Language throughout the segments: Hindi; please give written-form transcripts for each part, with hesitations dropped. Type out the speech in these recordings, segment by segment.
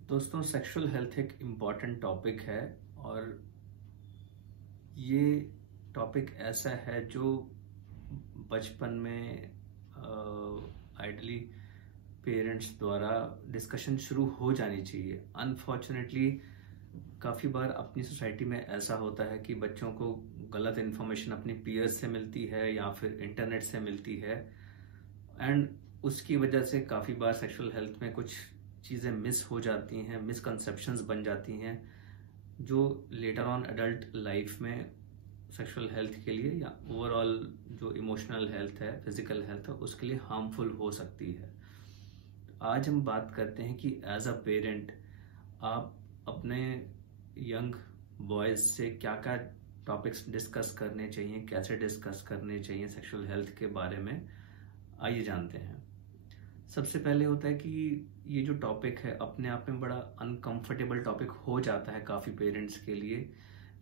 दोस्तों, सेक्सुअल हेल्थ एक इम्पॉर्टेंट टॉपिक है और ये टॉपिक ऐसा है जो बचपन में आइडली पेरेंट्स द्वारा डिस्कशन शुरू हो जानी चाहिए। अनफॉर्चुनेटली काफ़ी बार अपनी सोसाइटी में ऐसा होता है कि बच्चों को गलत इन्फॉर्मेशन अपने पीयर्स से मिलती है या फिर इंटरनेट से मिलती है एंड उसकी वजह से काफ़ी बार सेक्सुअल हेल्थ में कुछ चीज़ें मिस हो जाती हैं, मिसकंसेप्शंस बन जाती हैं जो लेटर ऑन एडल्ट लाइफ में सेक्सुअल हेल्थ के लिए या ओवरऑल जो इमोशनल हेल्थ है, फिजिकल हेल्थ है, उसके लिए हार्मफुल हो सकती है। आज हम बात करते हैं कि एज अ पेरेंट आप अपने यंग बॉयज से क्या क्या टॉपिक्स डिस्कस करने चाहिए, कैसे डिस्कस करने चाहिए सेक्सुअल हेल्थ के बारे में। आइए जानते हैं। सबसे पहले होता है कि ये जो टॉपिक है अपने आप में बड़ा अनकंफर्टेबल टॉपिक हो जाता है काफ़ी पेरेंट्स के लिए,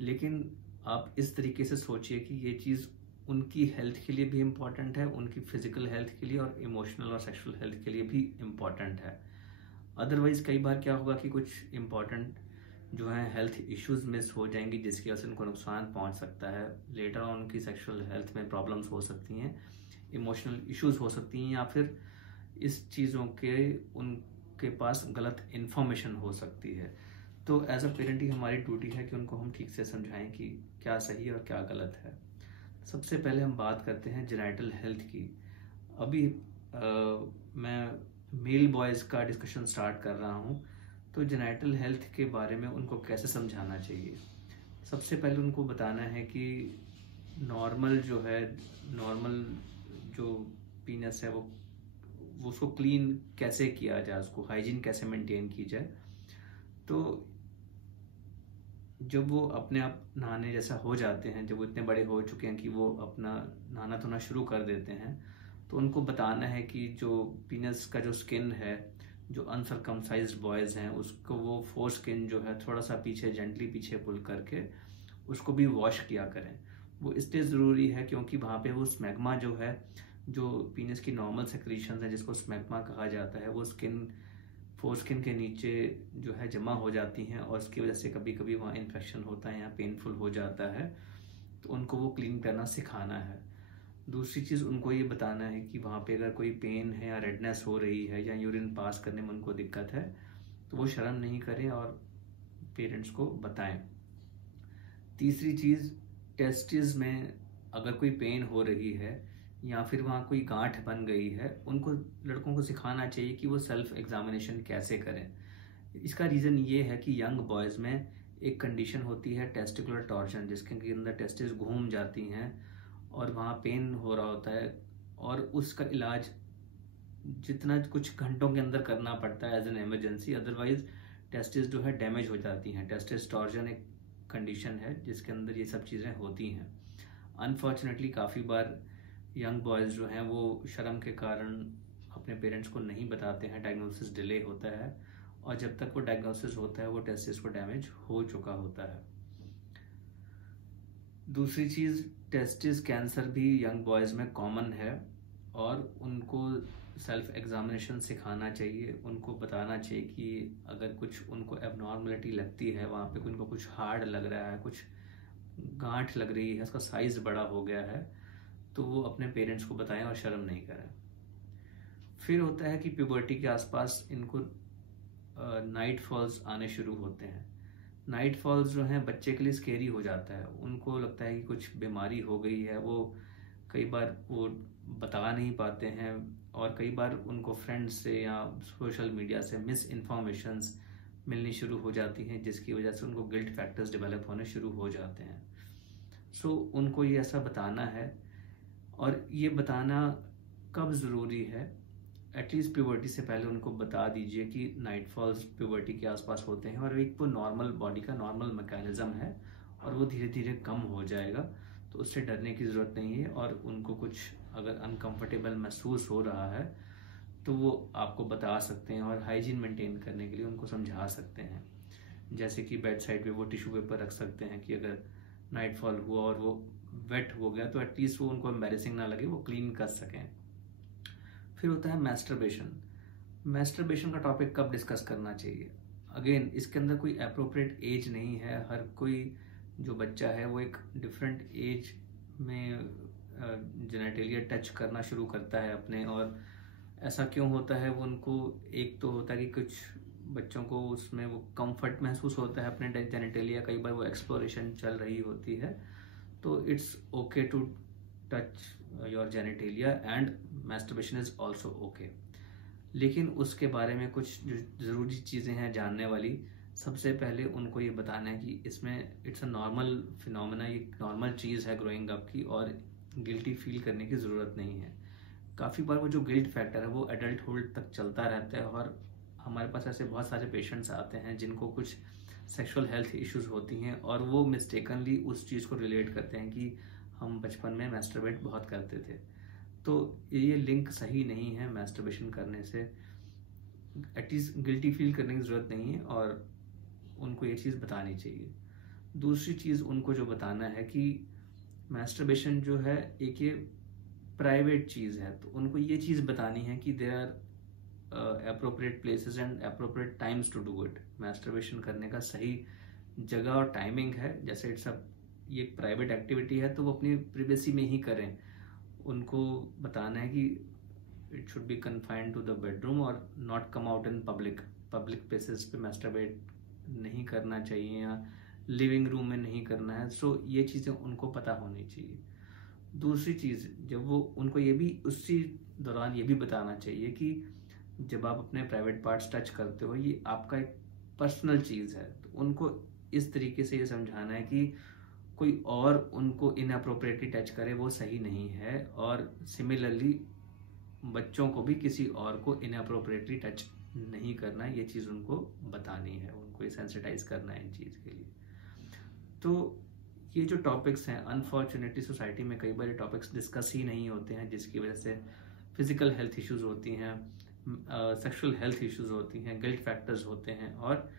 लेकिन आप इस तरीके से सोचिए कि ये चीज़ उनकी हेल्थ के लिए भी इम्पॉर्टेंट है, उनकी फिजिकल हेल्थ के लिए और इमोशनल और सेक्सुअल हेल्थ के लिए भी इम्पॉर्टेंट है। अदरवाइज कई बार क्या होगा कि कुछ इम्पॉर्टेंट जो है हेल्थ इश्यूज मिस हो जाएंगी जिसकी वजह से उनको नुकसान पहुंच सकता है। लेटर ऑन उनकी सेक्सुअल हेल्थ में प्रॉब्लम्स हो सकती हैं, इमोशनल इश्यूज हो सकती हैं या फिर इस चीज़ों के उनके पास गलत इन्फॉर्मेशन हो सकती है। तो एज अ पेरेंट ही हमारी ड्यूटी है कि उनको हम ठीक से समझाएं कि क्या सही है और क्या गलत है। सबसे पहले हम बात करते हैं जेनिटल हेल्थ की। अभी मैं मेल बॉयज़ का डिस्कशन स्टार्ट कर रहा हूँ, तो जेनिटल हेल्थ के बारे में उनको कैसे समझाना चाहिए। सबसे पहले उनको बताना है कि नॉर्मल जो पीनस है वो उसको क्लीन कैसे किया जाए, उसको हाइजीन कैसे मेंटेन की जाए। तो जब वो अपने आप नहाने जैसा हो जाते हैं, जब वो इतने बड़े हो चुके हैं कि वो अपना नहाना धोना शुरू कर देते हैं, तो उनको बताना है कि जो पीनस का जो स्किन है, जो अनसरकमसाइज्ड बॉयज़ हैं, उसको वो फोर स्किन जो है थोड़ा सा पीछे जेंटली पीछे पुल करके उसको भी वॉश किया करें। वो इसलिए ज़रूरी है क्योंकि वहाँ पे वो स्मैग्मा जो है, जो पीनस की नॉर्मल सेक्रीशंस है जिसको स्मैग्मा कहा जाता है, वो फोर स्किन के नीचे जो है जमा हो जाती हैं और उसकी वजह से कभी कभी वहाँ इन्फेक्शन होता है या पेनफुल हो जाता है। तो उनको वो क्लीन करना सिखाना है। दूसरी चीज़ उनको ये बताना है कि वहाँ पे अगर कोई पेन है या रेडनेस हो रही है या यूरिन पास करने में उनको दिक्कत है तो वो शर्म नहीं करें और पेरेंट्स को बताएं। तीसरी चीज़, टेस्टिस में अगर कोई पेन हो रही है या फिर वहाँ कोई गांठ बन गई है, उनको लड़कों को सिखाना चाहिए कि वो सेल्फ एग्जामिनेशन कैसे करें। इसका रीज़न ये है कि यंग बॉयज़ में एक कंडीशन होती है टेस्टिकुलर टॉर्जन, जिसके अंदर टेस्टिस घूम जाती हैं और वहाँ पेन हो रहा होता है और उसका इलाज जितना कुछ घंटों के अंदर करना पड़ता है as an emergency, otherwise testis जो है डैमेज हो जाती हैं। टेस्टिस टॉर्जन एक कंडीशन है जिसके अंदर ये सब चीज़ें होती हैं। अनफॉर्चुनेटली काफ़ी बार यंग बॉयज़ जो हैं वो शर्म के कारण अपने पेरेंट्स को नहीं बताते हैं, डायग्नोसिस डिले होता है और जब तक वो डायग्नोसिस होता है वो टेस्टिस को डैमेज हो चुका होता है। दूसरी चीज़, टेस्टिस कैंसर भी यंग बॉयज़ में कॉमन है और उनको सेल्फ एग्जामिनेशन सिखाना चाहिए। उनको बताना चाहिए कि अगर कुछ उनको एबनॉर्मलिटी लगती है, वहाँ पे उनको कुछ हार्ड लग रहा है, कुछ गांठ लग रही है, उसका साइज़ बड़ा हो गया है, तो वो अपने पेरेंट्स को बताएं और शर्म नहीं करें। फिर होता है कि प्यूबर्टी के आसपास इनको नाइट फॉल्स आने शुरू होते हैं। नाइट फॉल्स जो हैं बच्चे के लिए स्केरी हो जाता है, उनको लगता है कि कुछ बीमारी हो गई है। वो कई बार वो बता नहीं पाते हैं और कई बार उनको फ्रेंड्स से या सोशल मीडिया से मिस इन्फॉर्मेशंस मिलनी शुरू हो जाती हैं जिसकी वजह से उनको गिल्ट फैक्टर्स डेवलप होने शुरू हो जाते हैं। सो उनको ये ऐसा बताना है और ये बताना कब ज़रूरी है, एटलीस्ट प्यूबर्टी से पहले उनको बता दीजिए कि नाइट फॉल्स प्यूबर्टी के आसपास होते हैं और एक वो नॉर्मल बॉडी का नॉर्मल मैकेनिज्म है और वो धीरे धीरे कम हो जाएगा, तो उससे डरने की ज़रूरत नहीं है। और उनको कुछ अगर अनकंफर्टेबल महसूस हो रहा है तो वो आपको बता सकते हैं और हाइजीन मेंटेन करने के लिए उनको समझा सकते हैं। जैसे कि बेड साइड पे वो टिश्यू पेपर रख सकते हैं कि अगर नाइट फॉल हुआ और वो वेट हो गया तो एटलीस्ट वो उनको एम्बैरेसिंग ना लगे, वो क्लीन कर सकें। फिर होता है मैस्टरबेशन। मैस्टरबेशन का टॉपिक कब डिस्कस करना चाहिए? अगेन इसके अंदर कोई अप्रोप्रिएट एज नहीं है। हर कोई जो बच्चा है वो एक डिफरेंट एज में जेनेटेलिया टच करना शुरू करता है अपने। और ऐसा क्यों होता है वो उनको, एक तो होता है कि कुछ बच्चों को उसमें वो कंफर्ट महसूस होता है अपने जेनेटेलिया, कई बार वो एक्सप्लोरेशन चल रही होती है, तो it's okay to touch your genitalia and masturbation is also okay. लेकिन उसके बारे में कुछ जो ज़रूरी चीज़ें हैं जानने वाली, सबसे पहले उनको ये बताना है कि इसमें इट्स अ नॉर्मल फिनोमेना, ये नॉर्मल चीज़ है ग्रोइंग अप की, और गिल्टी फील करने की ज़रूरत नहीं है। काफ़ी बार वो जो गिल्ट फैक्टर है वो एडल्टहुड तक चलता रहता है, और हमारे पास ऐसे बहुत सारे पेशेंट्स आते हैं जिनको कुछ सेक्सुअल हेल्थ इश्यूज होती हैं, और वो मिस्टेकनली उस चीज़ को रिलेट करते हैं कि हम बचपन में मैस्टरबेट बहुत करते थे। तो ये लिंक सही नहीं है। मैस्टरबेशन करने से एटलीस्ट गिल्टी फील करने की ज़रूरत नहीं है, और उनको ये चीज़ बतानी चाहिए। दूसरी चीज़ उनको जो बताना है कि मैस्टरबेशन जो है एक ये प्राइवेट चीज़ है, तो उनको ये चीज़ बतानी है कि there are appropriate places and appropriate times to do it। Masturbation करने का सही जगह और टाइमिंग है। जैसे ये एक प्राइवेट एक्टिविटी है तो वो अपनी प्रिवेसी में ही करें। उनको बताना है कि it should be confined to the bedroom और not come out in public places पे मैस्टरबेट नहीं करना चाहिए, या लिविंग रूम में नहीं करना है। सो ये चीज़ें उनको पता होनी चाहिए। दूसरी चीज़, जब वो उनको ये भी उसी दौरान ये भी बताना चाहिए कि जब आप अपने प्राइवेट पार्ट्स टच करते हो ये आपका एक पर्सनल चीज़ है, तो उनको इस तरीके से ये समझाना है कि कोई और उनको इनअप्रोप्रिएटली टच करे वो सही नहीं है, और सिमिलरली बच्चों को भी किसी और को इनअप्रोप्रिएटली टच नहीं करना, ये चीज़ उनको बतानी है, उनको ये सेंसिटाइज करना है इन चीज़ के लिए। तो ये जो टॉपिक्स हैं, अनफॉर्चुनेटली सोसाइटी में कई बार ये टॉपिक्स डिस्कस ही नहीं होते हैं, जिसकी वजह से फिजिकल हेल्थ इश्यूज होती हैं, सेक्सुअल हेल्थ इश्यूज होती हैं, गिल्ट फैक्टर्स होते हैं, और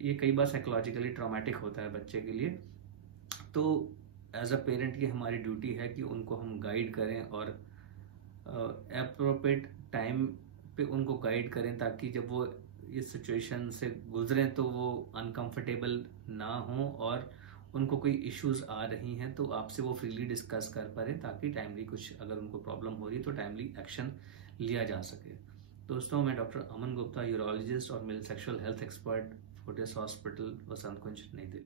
ये कई बार साइकोलॉजिकली ट्रॉमेटिक होता है बच्चे के लिए। तो एज अ पेरेंट ये हमारी ड्यूटी है कि उनको हम गाइड करें और अप्रोप्रिएट टाइम पे उनको गाइड करें, ताकि जब वो इस सिचुएशन से गुजरें तो वो अनकंफर्टेबल ना हो, और उनको कोई इश्यूज आ रही हैं तो आपसे वो फ्रीली डिस्कस कर पाए, ताकि टाइमली कुछ अगर उनको प्रॉब्लम हो रही है तो टाइमली एक्शन लिया जा सके। दोस्तों, मैं डॉक्टर अमन गुप्ता, यूरोलॉजिस्ट और male sexual health expert, Fortis hospital, Vasant Kunj, Nai Delhi.